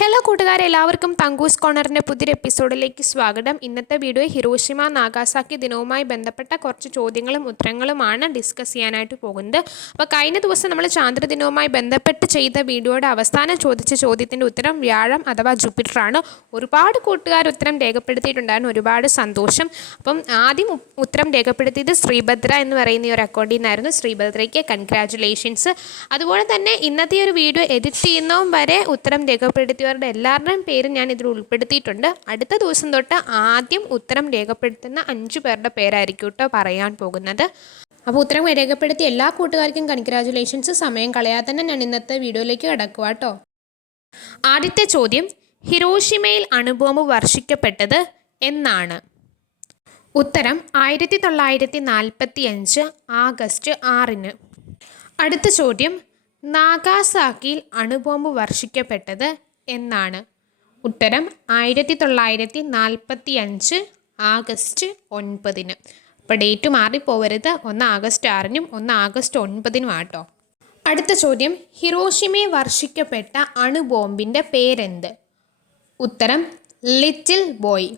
Hello കൂട്ടുകാരെ എല്ലാവർക്കും തങ്കൂസ് കോർണറിന്റെ പുതിയൊരു എപ്പിസോഡിലേക്ക് സ്വാഗതം. ഇന്നത്തെ വീഡിയോ ഹിരോഷിമ നാഗാസാക്കി ദിനവുമായി ബന്ധപ്പെട്ട കുറച്ച് ചോദ്യങ്ങളും ഉത്തരങ്ങളുമാണ് ഡിസ്കസ് ചെയ്യാനായിട്ട് പോകുന്നത്. അപ്പോൾ കഴിഞ്ഞ ദിവസം നമ്മൾ ചാന്ദ്ര ദിനവുമായി ബന്ധപ്പെട്ട് ചെയ്ത വീഡിയോയുടെ അവസാനം ചോദിച്ച ചോദ്യത്തിന്റെ ഉത്തരം വ്യാഴം അഥവാ ജൂപ്പിറ്ററാണ് ഒരുപാട് കൂട്ടുകാർ ഉത്തരം രേഖപ്പെടുത്തിയിട്ടുണ്ടായിരുന്നു. ഒരുപാട് സന്തോഷം. അപ്പം ആദ്യം ഉത്തരം രേഖപ്പെടുത്തിയത് ശ്രീഭദ്ര എന്ന് പറയുന്ന ഒരു അക്കൗണ്ടിൽ നിന്നായിരുന്നു ശ്രീഭദ്രയ്ക്ക് കൺഗ്രാറ്റുലേഷൻസ് അതുപോലെ തന്നെ ഇന്നത്തെ ഒരു വീഡിയോ എഡിറ്റ് ചെയ്യുന്നതും വരെ ഉത്തരം രേഖപ്പെടുത്തിയവരുടെ എല്ലാവരുടെയും പേര് ഞാൻ ഇതിൽ ഉൾപ്പെടുത്തിയിട്ടുണ്ട്. അടുത്ത ദിവസം തൊട്ട് ആദ്യം ഉത്തരം രേഖപ്പെടുത്തുന്ന അഞ്ച് പേരുടെ പേരായിരിക്കും കേട്ടോ പറയാൻ പോകുന്നത്. അപ്പോൾ ഉത്തരം രേഖപ്പെടുത്തിയ എല്ലാ കൂട്ടുകാർക്കും കൺഗ്രാജുലേഷൻസ്. സമയം കളയാതെ തന്നെ ഞാൻ ഇന്നത്തെ വീഡിയോയിലേക്ക് കിടക്കുക കേട്ടോ. ആദ്യത്തെ ചോദ്യം ഹിരോഷിമയിൽ അണുബോംബ് വർഷിക്കപ്പെട്ടത് എന്നാണ്. ഉത്തരം ആയിരത്തി തൊള്ളായിരത്തി നാൽപ്പത്തി അഞ്ച് ആഗസ്റ്റ് ആറിന്. അടുത്ത ചോദ്യം നാഗാസാക്കിയിൽ അണുബോംബ് വർഷിക്കപ്പെട്ടത് എന്നാണ്. ഉത്തരം ആയിരത്തി തൊള്ളായിരത്തി നാൽപ്പത്തി അഞ്ച് ആഗസ്റ്റ് ഒൻപതിന്. അപ്പോൾ ഡേറ്റ് മാറിപ്പോവരുത്. ഒന്ന് ആഗസ്റ്റ് ആറിനും ഒന്ന് ആഗസ്റ്റ് ഒൻപതിനും ആട്ടോ. അടുത്ത ചോദ്യം. ഹിറോഷിമയെ വർഷിക്കപ്പെട്ട അണുബോംബിന്റെ പേരെന്ത്? ഉത്തരം ലിറ്റിൽ ബോയ്.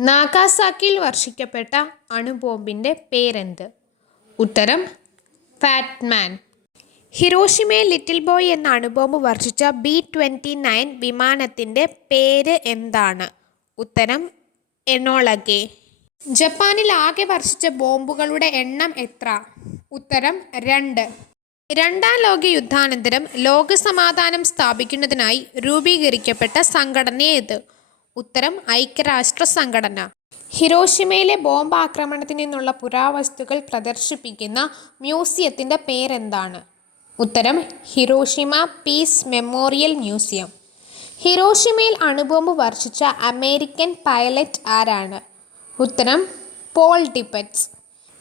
നാഗാസാക്കിയിൽ വർഷിക്കപ്പെട്ട അണുബോംബിന്റെ പേരെന്ത്? ഉത്തരം ഫാറ്റ്മാൻ. ഹിരോഷിമയിൽ ലിറ്റിൽ ബോയ് എന്ന അണുബോംബ് വർഷിച്ച ബി ട്വന്റി നയൻ വിമാനത്തിന്റെ പേര് എന്താണ്? ഉത്തരം എനോളഗെ. ജപ്പാനിൽ ആകെ വർഷിച്ച ബോംബുകളുടെ എണ്ണം എത്ര? ഉത്തരം രണ്ട്. രണ്ടാം ലോക യുദ്ധാനന്തരം ലോകസമാധാനം സ്ഥാപിക്കുന്നതിനായി രൂപീകരിക്കപ്പെട്ട സംഘടന ഏത്? ഉത്തരം ഐക്യരാഷ്ട്ര സംഘടന. ഹിരോഷിമയിലെ ബോംബ് ആക്രമണത്തിൽ നിന്നുള്ള പുരാവസ്തുക്കൾ പ്രദർശിപ്പിക്കുന്ന മ്യൂസിയത്തിന്റെ പേരെന്താണ്? ഉത്തരം ഹിരോഷിമ പീസ് മെമ്മോറിയൽ മ്യൂസിയം. ഹിരോഷിമയിൽ അണുബോംബ് വർഷിച്ച അമേരിക്കൻ പൈലറ്റ് ആരാണ്? ഉത്തരം പോൾ ടിപ്പറ്റ്സ്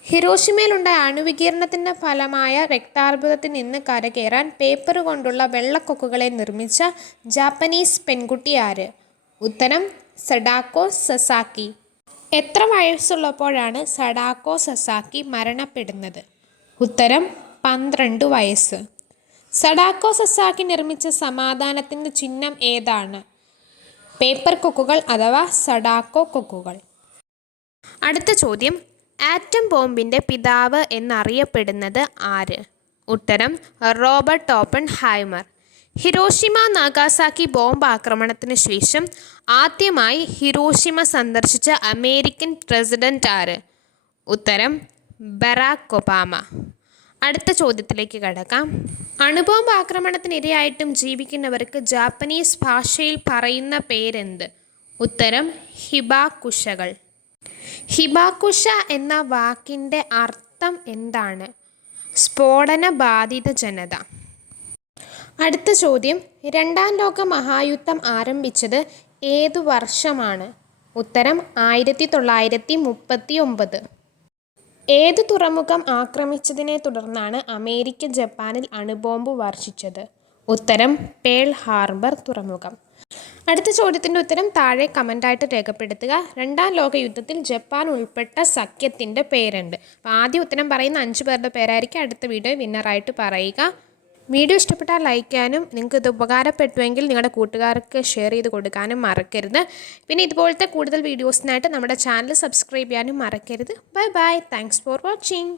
ഹിരോഷിമയിലുണ്ടായ അണുവികിരണത്തിന്റെ ഫലമായ രക്താർബുദത്തിൽ നിന്ന് കരകയറാൻ പേപ്പർ കൊണ്ടുള്ള വെള്ളക്കൊക്കുകളെ നിർമ്മിച്ച ജാപ്പനീസ് പെൺകുട്ടി ആര്? ഉത്തരം സഡാക്കോ സസാക്കി. എത്ര വയസ്സുള്ളപ്പോഴാണ് സഡാക്കോ സസാക്കി മരണപ്പെടുന്നത്? ഉത്തരം പന്ത്രണ്ട് വയസ്സ്. സഡാക്കോ സസാക്കി നിർമ്മിച്ച സമാധാനത്തിന്റെ ചിഹ്നം ഏതാണ്? പേപ്പർ കൊക്കുകൾ അഥവാ സഡാക്കോ കൊക്കുകൾ. അടുത്ത ചോദ്യം. ആറ്റം ബോംബിന്റെ പിതാവ് എന്നറിയപ്പെടുന്നത് ആര്? ഉത്തരം Robert Oppenheimer Hiroshima Nagasaki bomb ആക്രമണത്തിന് ശേഷം ആദ്യമായി ഹിരോഷിമ സന്ദർശിച്ച അമേരിക്കൻ പ്രസിഡന്റ് ആര്? ഉത്തരം ബറാക് ഒബാമ. അടുത്ത ചോദ്യത്തിലേക്ക് കടക്കാം. അണുബോംബ് ആക്രമണത്തിനിരയായിട്ടും ജീവിക്കുന്നവർക്ക് ജാപ്പനീസ് ഭാഷയിൽ പറയുന്ന പേരെന്ത്? ഉത്തരം ഹിബാക്കുഷകൾ ഹിബാക്കുഷ എന്ന വാക്കിന്റെ അർത്ഥം എന്താണ്? സ്ഫോടന ബാധിത ജനത. അടുത്ത ചോദ്യം രണ്ടാം ലോക മഹായുദ്ധം ആരംഭിച്ചത് ഏതു വർഷമാണ്? ഉത്തരം ആയിരത്തി തൊള്ളായിരത്തി മുപ്പത്തി ഒമ്പത്. ഏത് തുറമുഖം ആക്രമിച്ചതിനെ തുടർന്നാണ് അമേരിക്ക ജപ്പാനിൽ അണുബോംബ് വർഷിച്ചത്? ഉത്തരം പേൾ ഹാർബർ തുറമുഖം. അടുത്ത ചോദ്യത്തിന്റെ ഉത്തരം താഴെ കമന്റായിട്ട് രേഖപ്പെടുത്തുക. രണ്ടാം ലോക യുദ്ധത്തിൽ ജപ്പാൻ ഉൾപ്പെട്ട സഖ്യത്തിന്റെ പേരുണ്ട്. അപ്പോൾ ആദ്യ ഉത്തരം പറയുന്ന അഞ്ച് പേരുടെ പേരായിരിക്കും. അടുത്ത വീഡിയോ വിന്നറായിട്ട് പറയുക. വീഡിയോ ഇഷ്ടപ്പെട്ടാൽ ലൈക്ക് ചെയ്യാനും നിങ്ങൾക്ക് ഇത് ഉപകാരപ്പെട്ടുവെങ്കിൽ നിങ്ങളുടെ കൂട്ടുകാർക്ക് ഷെയർ ചെയ്ത് കൊടുക്കാനും മറക്കരുത്. പിന്നെ ഇതുപോലത്തെ കൂടുതൽ വീഡിയോസിനായിട്ട് നമ്മുടെ ചാനൽ സബ്സ്ക്രൈബ് ചെയ്യാനും മറക്കരുത്. Bye bye thanks for watching